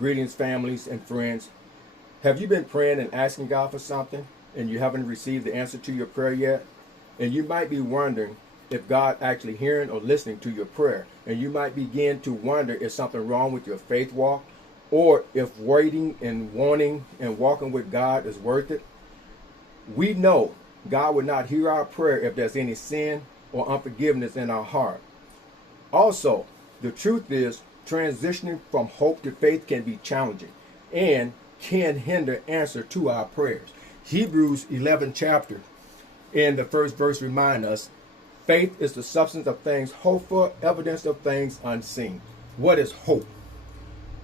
Greetings, families and friends. Have you been praying and asking God for something and you haven't received the answer to your prayer yet? And you might be wondering if God actually hearing or listening to your prayer. And you might begin to wonder if something wrong with your faith walk, or if waiting and wanting and walking with God is worth it. We know God would not hear our prayer if there's any sin or unforgiveness in our heart. Also, the truth is, transitioning from hope to faith can be challenging and can hinder answer to our prayers. Hebrews 11 chapter in the first verse remind us, faith is the substance of things hoped for, evidence of things unseen. What is hope?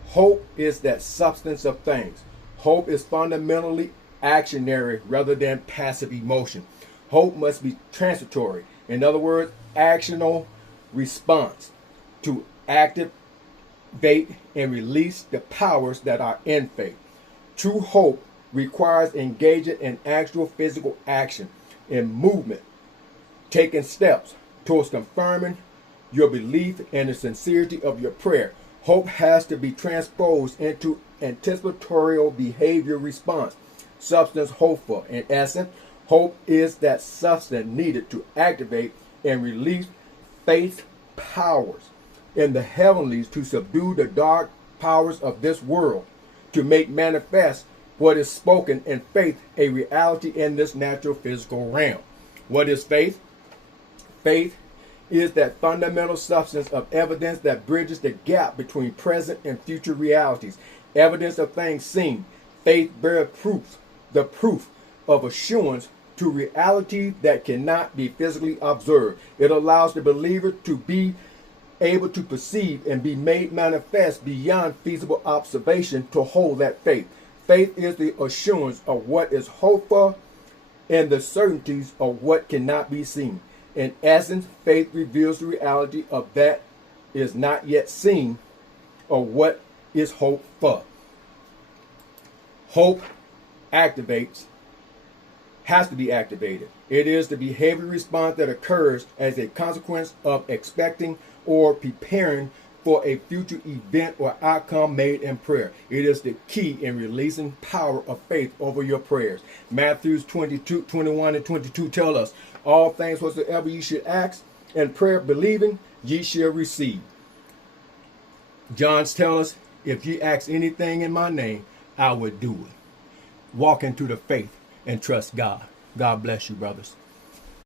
Hope is that substance of things. Hope is fundamentally actionary rather than passive emotion. Hope must be transitory. In other words, actional response to activate and release the powers that are in faith. True hope requires engaging in actual physical action and movement, taking steps towards confirming your belief and the sincerity of your prayer. Hope has to be transposed into anticipatory behavior response. Substance hope for. In essence, hope is that substance needed to activate and release faith powers in the heavenlies to subdue the dark powers of this world, to make manifest what is spoken in faith a reality in this natural physical realm. What is faith? Faith is that fundamental substance of evidence that bridges the gap between present and future realities. Evidence of things seen. Faith bears proof, the proof of assurance to reality that cannot be physically observed. It allows the believer to be able to perceive and be made manifest beyond feasible observation to hold that faith. Faith is the assurance of what is hoped for and the certainties of what cannot be seen. In essence, faith reveals the reality of that is not yet seen or what is hoped for. Hope has to be activated. It is the behavior response that occurs as a consequence of expecting or preparing for a future event or outcome made in prayer. It is the key in releasing power of faith over your prayers. Matthew 22:21 and 22 tell us, all things whatsoever ye should ask in prayer, believing, ye shall receive. John's tell us, if ye ask anything in my name, I will do it. Walk into the faith and trust God. God bless you, brothers.